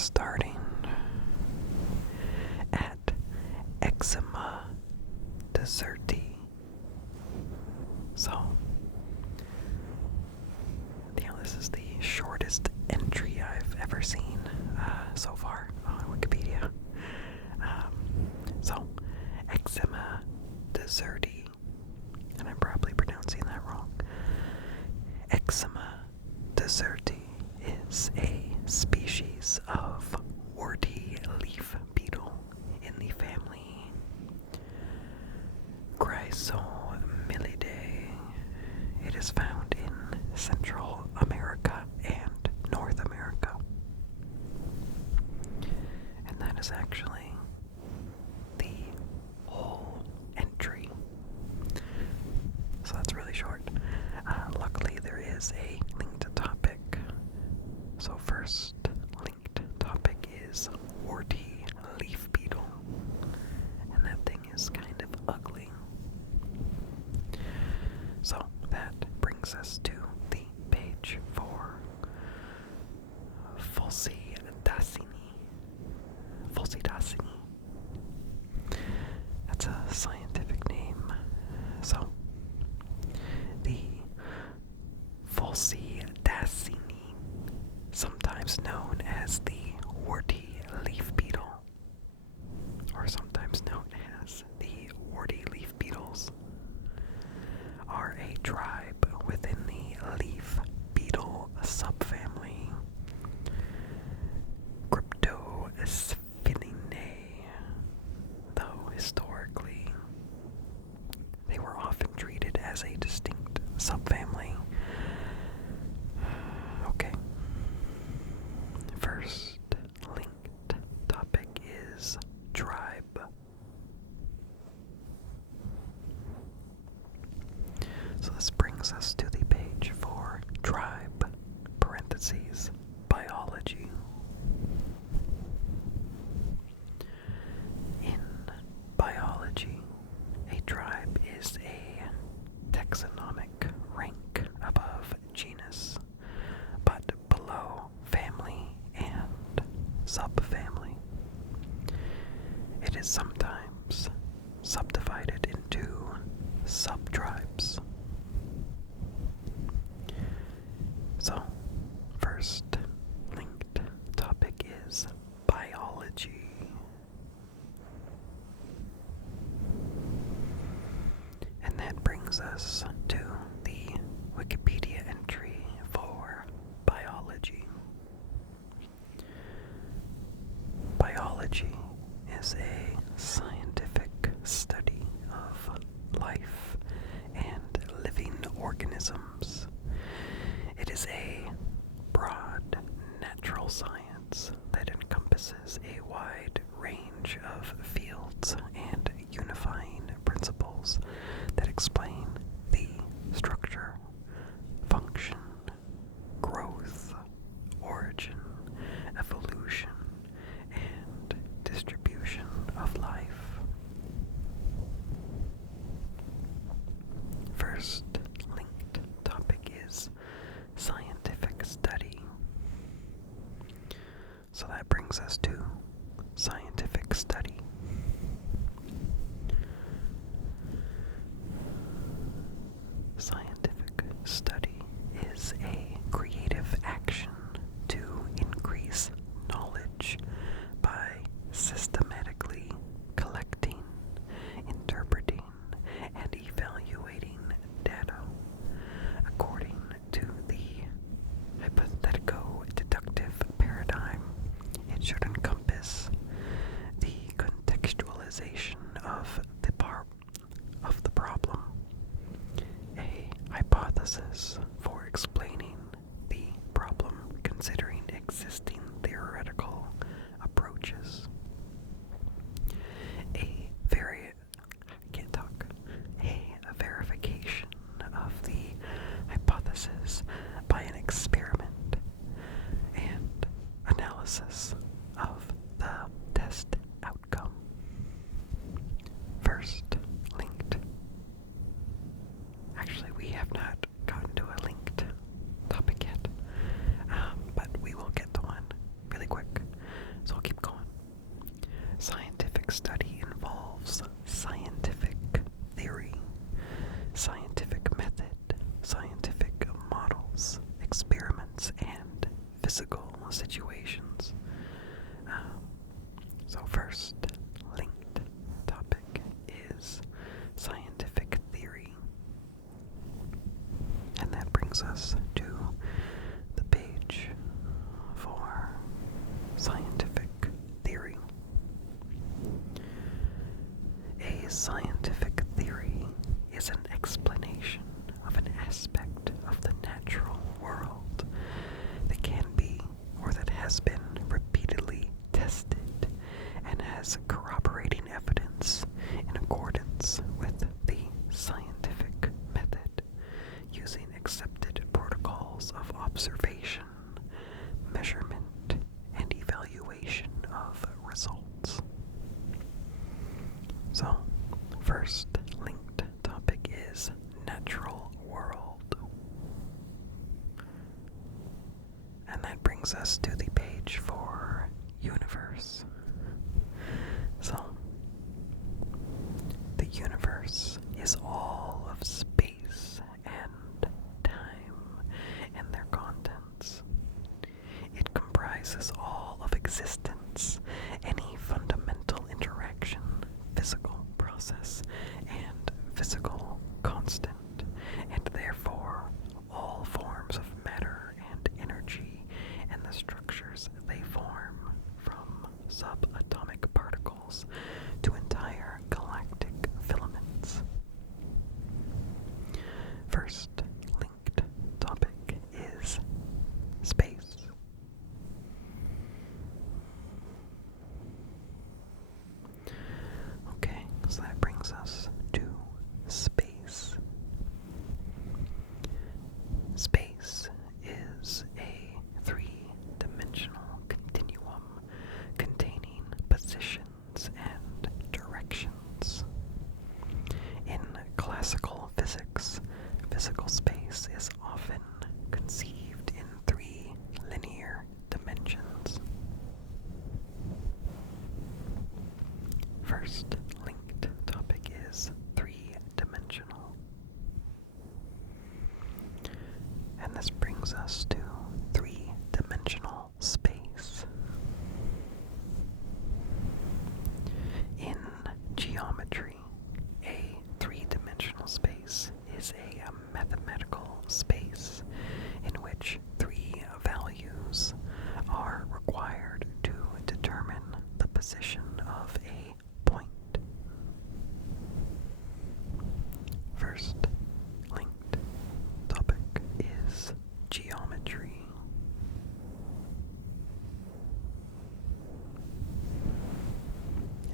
starting at eczema deserti. So, this is the shortest entry I've ever seen so far on Wikipedia. So, eczema deserti, and I'm probably pronouncing that wrong. Eczema deserti is a species of warty leaf beetle in the family Chrysomelidae. It is found in Central America and North America. And that is actually the whole entry. So that's really short. Luckily, there is a linked topic. So first linked topic is warty leaf beetle. And that thing is kind of ugly. So that brings us to the page for Fulcidacini. That's a scientific name. So, the Fulcidacini, sometimes known as the warty leaf beetle, or sometimes known as the warty leaf beetles, are a tribe within the leaf beetle subfamily Cryptospheninae, though historically they were often treated as a distinct subfamily. Okay. First linked topic is tribe. So this brings us to the page for tribe, parentheses, biology. In biology, a tribe is a taxonomic rank above genus, but below family and subfamily. It is sometimes subdivided into subtribes. So, first linked topic is biology. And that brings us to the Wikipedia entry for biology. Biology is a scientific study of life and living organisms. It is a broad natural science that encompasses a wide range of fields and unifying principles that explain the structure, function, growth, origin, evolution, and distribution of life. First linked topic is scientific study. So that brings us to scientific study. Scientific study is a creative action to increase knowledge by systematically collecting, interpreting, and evaluating data according to the hypothetico-deductive paradigm. It should encompass the contextualization of the problem, a hypothesis for explaining the problem considering existing theoretical approaches, a verification of the hypothesis by an experiment, and analysis of the test outcome. First linked. Actually, we have not gotten to a linked topic yet, but we will get to one really quick. physical situations. So first linked topic is scientific theory. And that brings us to the page for scientific theory. A scientific theory is an explanation of an aspect of the natural world that can be, or that has been, repeatedly tested and has corroborating evidence in accordance with the scientific method, using accepted protocols of observation, measurement, and evaluation of results. So, first linked topic is natural world. And that brings us to the page for universe. So, the universe is all of space and time and their contents. It comprises all of existence, any fundamental interaction, physical process, and physical constant, and therefore all forms of matter and energy and the structures they form, from subatomic particles to entire galactic filaments. First linked topic is space. Okay, so that brings us to space. Space is a three-dimensional continuum containing positions and directions. In classical physics, physical space is often conceived in three linear dimensions. First linked topic is three-dimensional. And this brings us to three-dimensional space. In geometry, a three-dimensional space is a mathematical space in which three values are required to determine the position of a point. First linked topic is geometry.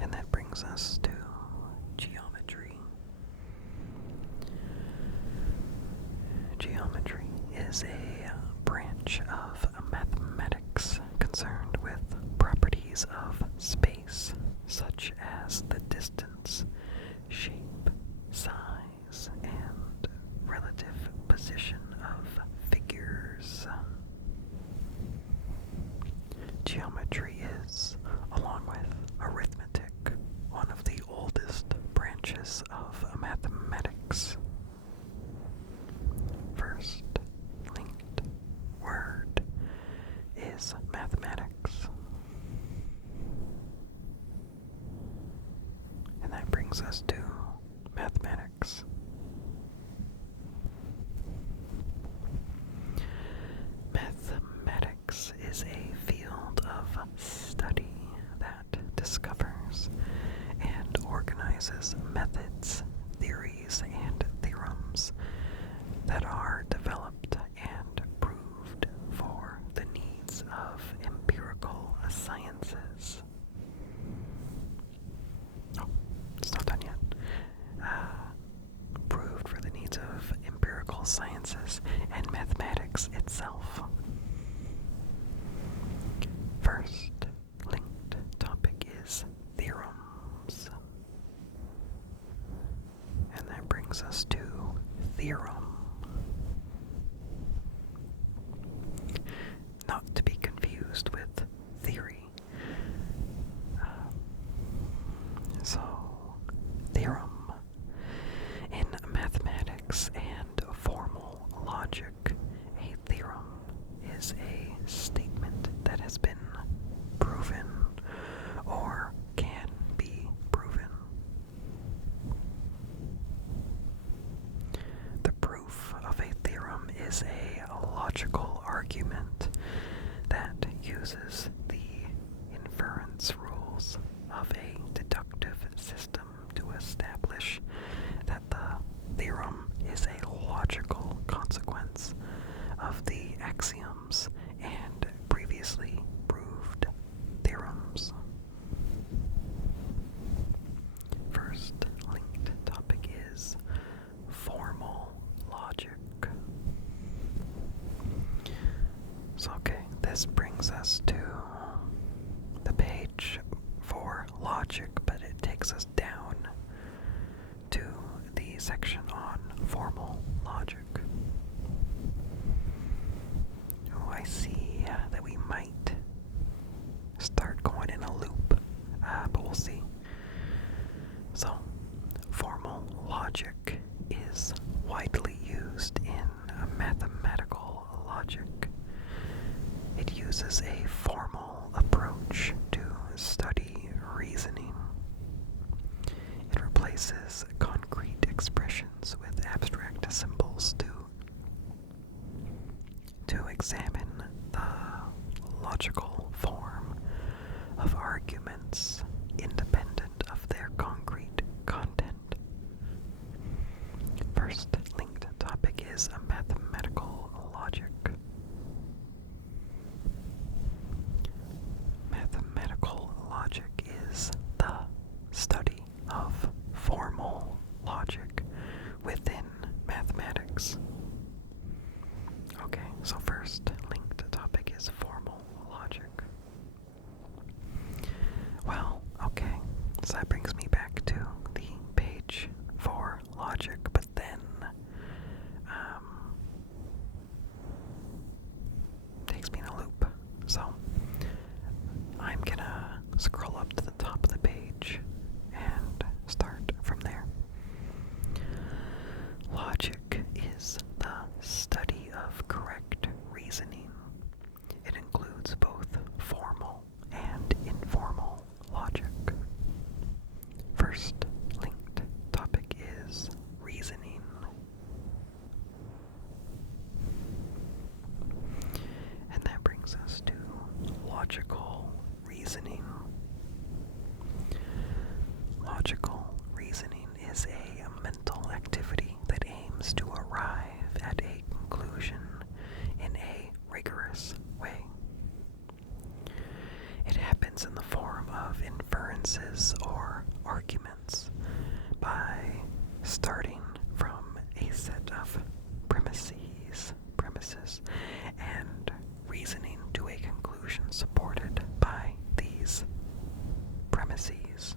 And that brings us to geometry. Geometry is a branch of mathematics concerned with properties of space, such as the distance, shape, size, and relative position of figures. Geometry is, along with arithmetic, one of the oldest branches of mathematics. First linked word is mathematics. And that brings us to mathematics. Mathematics is a field of study that discovers and organizes methods, theories, and theorems that are developed and proved for the needs of empirical sciences. Oh, it's not done yet. Proved for the needs of empirical sciences and mathematics itself. First linked topic is theorems. And that brings us to theorem. Not to be confused with theory. So, theorem. In mathematics and formal logic, a theorem is a statement that has been proven or can be proven. The proof of a theorem is a logical argument that uses the inference rules of a deductive system to establish that the theorem is a logical consequence of the axioms and previously proved theorems. First linked topic is formal logic. So, okay, this brings us to the page for logic, but it takes us down to the section on formal logic. Oh, I see that we might start going in a loop, but we'll see. So, formal logic is widely used in mathematical logic. It uses a formal approach to study reasoning. It replaces concrete expressions with abstract symbols to examine the logical form of arguments independent of their concrete content. First linked topic is mathematical logic. Mathematical logic is the study of formal logic within mathematics. Okay, so first linked topic is formal logic. Well, okay, so that brings me back to the page for logic, but then takes me in a loop. So I'm gonna scroll up to the top of the page and start from there. Logic is the study of correct reasoning. It includes both formal and informal logic. First linked topic is reasoning. And that brings us to logical reasoning. Logical reasoning is a mental activity that aims to arrive at a conclusion in a rigorous way. It happens in the form of inferences or arguments by starting from a set of premises, and reasoning to a conclusion supported by these premises.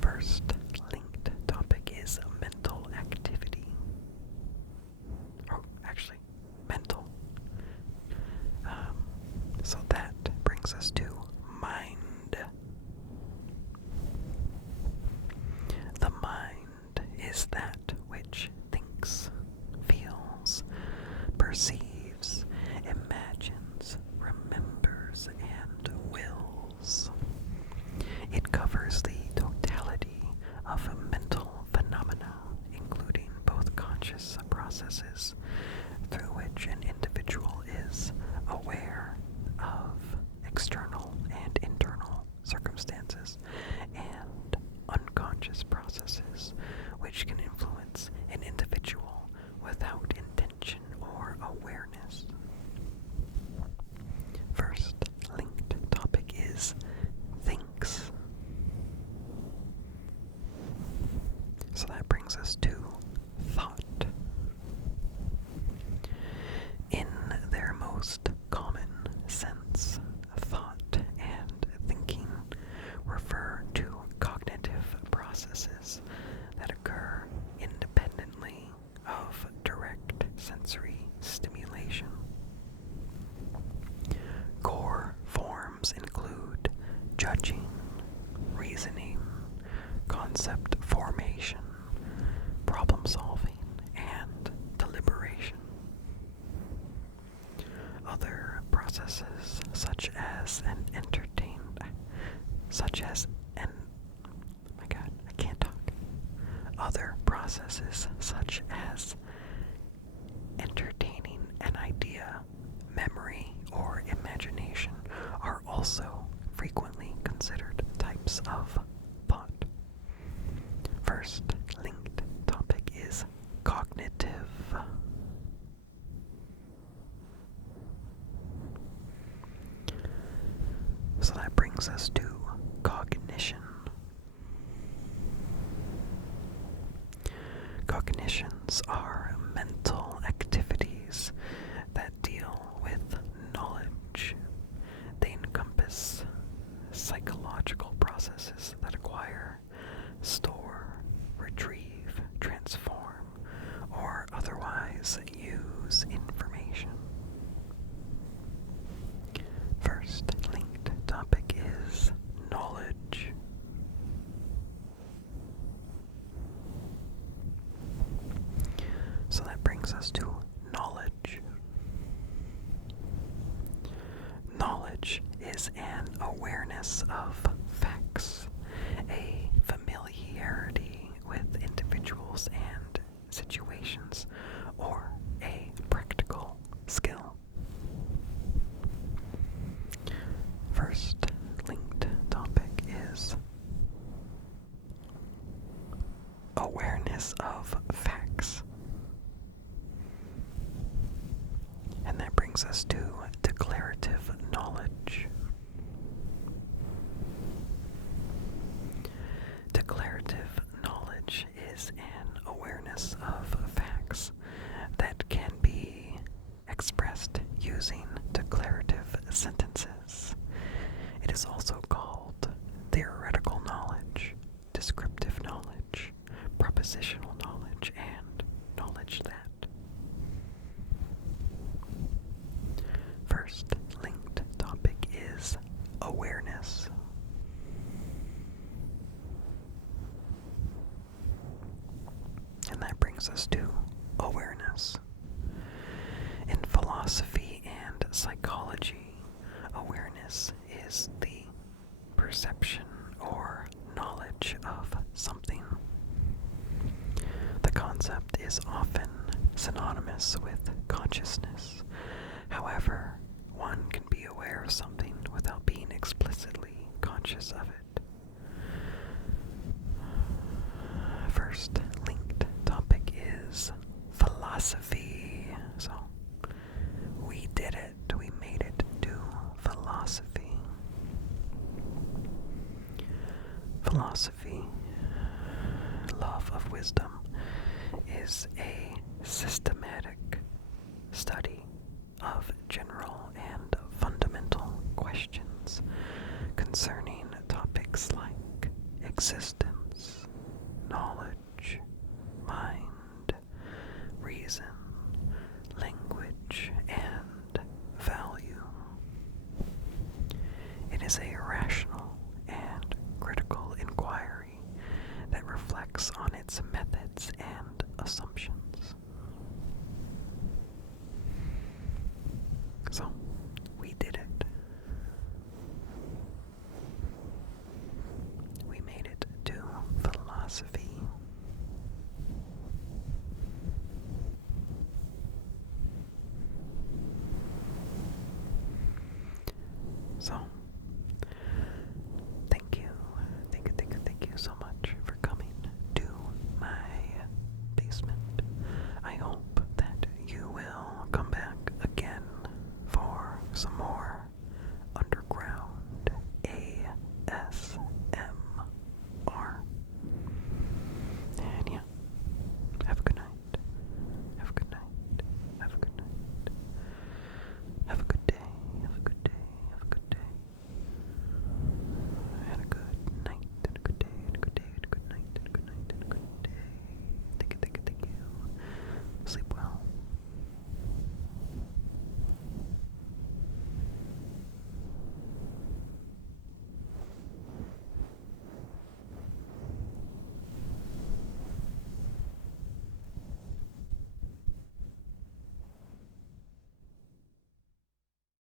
First linked topic is mental activity. Oh, actually, mental. So that brings us to mind. The mind is that which thinks, feels, perceives, imagines, remembers, and wills. It covers the totality of mental phenomena, including both conscious processes through which an individual is aware of external and internal circumstances, and unconscious processes which can influence an individual without intention or awareness. First linked topic is thinks. So that brings us to thought. In their most common sense, thought and thinking refer to cognitive processes that occur independently of direct sensory stimulation. Core forms include judging, reasoning, concept formation, problem solving, and deliberation. processes such as oh my god, I can't talk. Other processes such as entertaining an idea, memory, or imagination are also frequently considered types of thought. First linked topic is cognitive. So that brings us to cognition. Cognitions are mental activities that deal with knowledge. They encompass psychological processes that acquire, store, retrieve, transform, or otherwise use information. First linked topic is knowledge. So that brings us to knowledge. Knowledge is an awareness of facts, a familiarity with individuals and situations, or a practical skill. First linked topic is awareness of facts. And that brings us to declarative knowledge. Declarative knowledge is an awareness of facts that can be expressed using declarative sentences. It is also called theoretical knowledge, descriptive knowledge, propositional knowledge, and knowledge that. First linked topic is awareness. And that brings us to awareness. In philosophy and psychology, awareness is the perception or knowledge of something. The concept is often synonymous with consciousness. However, one can be aware of something without being explicitly conscious of it. First linked topic is philosophy. So, we did it. We made it to philosophy. Philosophy, love of wisdom, is a systematic study of general and fundamental questions concerning topics like existence, knowledge, mind, reason, language, and value. It is a rational and critical inquiry that reflects on its methods and assumptions. So, we did it. We made it to philosophy. So, thank you so much for coming to my basement. I hope that you will come back again for some more